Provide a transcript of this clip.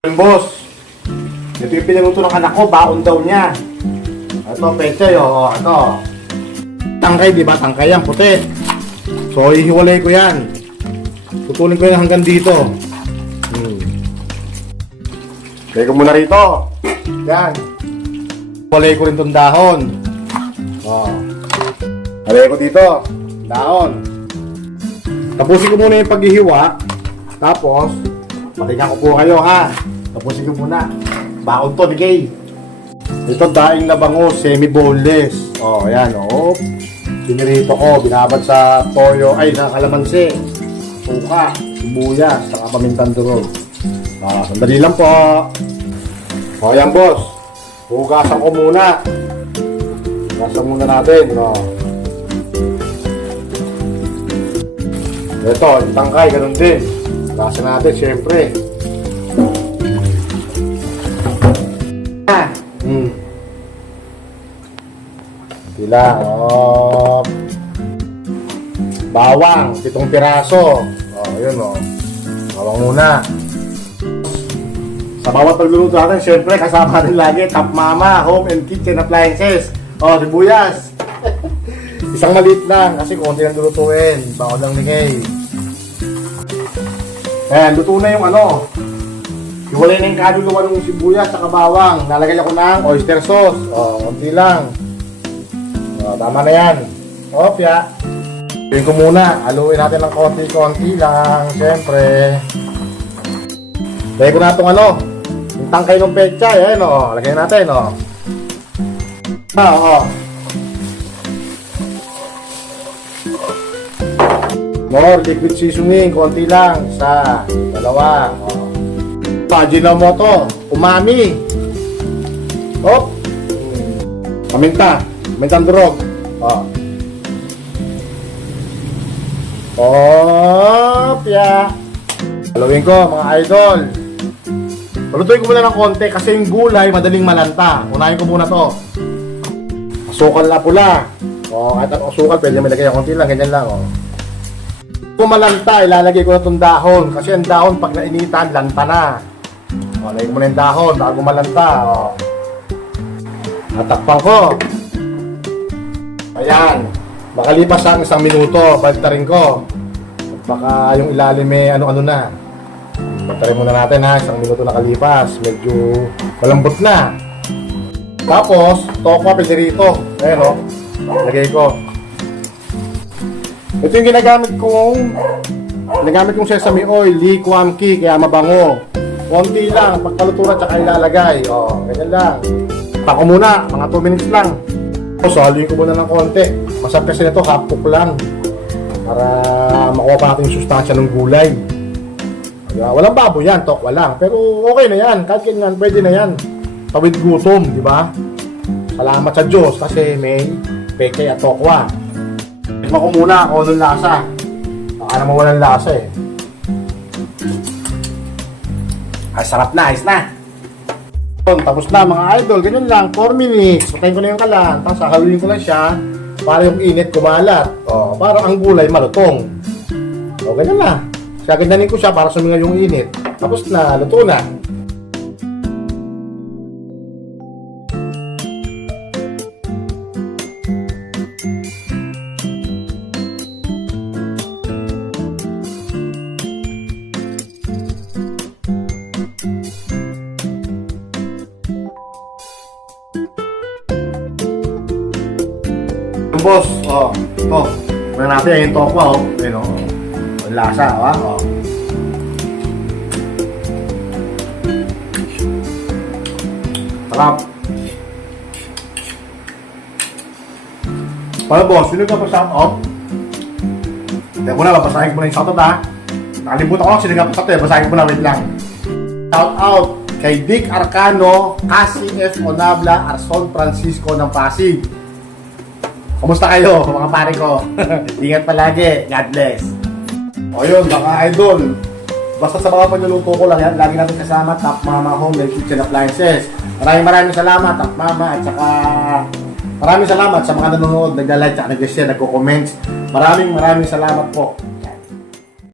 Boss, ito yung pinaluto ng anak ko, baon daw niya. Ito, pechay, ito. Tangkay, di ba? Tangkay yan, puti. So, ihiwalay ko yan. Tutulin ko yan hanggang dito. Lagay ko muna rito. Yan. Ihiwalay ko rin itong dahon. Lagay ko dito. Dahon. Tapusin ko muna yung paghihiwa. Tapos, patingnan ko po kayo, ha? Tapusin ko muna. Baon to ni Kay. Ito daing na bango, semi-boneless. Ayan, Sinirito ko, binabad sa toyo, sa kalamansi, suka, sibuyas, saka pamintang durog. Sandali lang po. Ayan, boss. Hugasan ko muna. Hugasan muna natin, Ito, yung tangkay, ganun din. Hugasan natin, syempre. Sila, bawang, 7 piraso. Yun, bawang muna. Sa bawat pagluluto natin, syempre, kasama rin lagi, Top Mama, Home and Kitchen Appliances. Sibuyas. Isang maliit lang, kasi konti lang lulutuin. Bawang lang ni Kay. Ayan, luto na yung Iwalay na yung kaluluwa ng sibuyas at bawang. Nalagay ako ng oyster sauce. Konti lang. Tama na yan. Opya. Piliin ko muna. Haluin natin ng konti-konti lang. Siyempre. Lagay ko na itong yung tangkay ng pecha. Ayan, lagay natin, More liquid seasoning. Konti lang. Isa. Dalawa. Ajinomoto, umami. Paminta, pamintang durog. Ya. Haluin ko, mga idol. Palutuin ko muna ng konti kasi yung gulay madaling malanta. Unahin ko muna to. Asukal na pula. Kahit anong asukal, pwede may lagay ng konti lang, ganyan lang. Kung malanta, ilalagay ko na itong dahon. Kasi ang dahon, pag nainitan, lanta na. Lagay ko muna yung dahon bago malanta. Natakpan ko. Ayan. Makalipas ang 1 minuto, baltarin ko. Baka yung ilalim may ano-ano na. Baltarin muna natin, ha. 1 minuto nakalipas. Medyo malambot na. Tapos, tokwa pwede rito. Ayan, lagay ko. Ito yung ginagamit kong sesame oil, liquam key, kaya mabango. Konti lang, pagkaluturan tsaka ilalagay. Ganyan lang. Tako muna, mga 2 minutes lang. Haluin ko muna ng konti. Masarap kasi nito, half cook lang. Para makuha pa natin yung sustansya ng gulay. Walang baboy yan, tokwa lang. Pero okay na yan, kahit ganyan, pwede na yan. Tawid gutom, di ba? Salamat sa Diyos kasi may peke at tokwa. Tikman ko muna kung anong lasa. Baka naman walang lasa eh. Sarap na, ayos na. Tapos na mga idol, ganyan lang, 4 minutes. Patayin ko na yung kalan, tapos haluin ko lang siya para yung init kumalat. Para ang gulay malutong. Ganyan na. Gagandanin ko siya para sumingaw yung init. Tapos na, luto na. Boss, ito. Muna natin yung tokwa, Ayun, ang lasa, Sarap. Para boss, sino ka pa shout out? Hindi ko na, babasahin ko na yung shout out, ha? Nakalimutan ko, sino ka pa shout out, basahin ko na, wait lang. Shout out kay Dick Arcano, Cassie F. Onabla, Arson Francisco ng Pasig. Kumusta kayo, mga pare ko? Ingat palagi. God bless. Yun, mga idol. Basta sa mga pagluluto ko lang yan, lagi natin kasama Top Mama Home and Kitchen Appliances. Maraming salamat, Top Mama. At saka maraming salamat sa mga nanonood, nagla-like, at nag-share, nagko-comments. Maraming salamat po.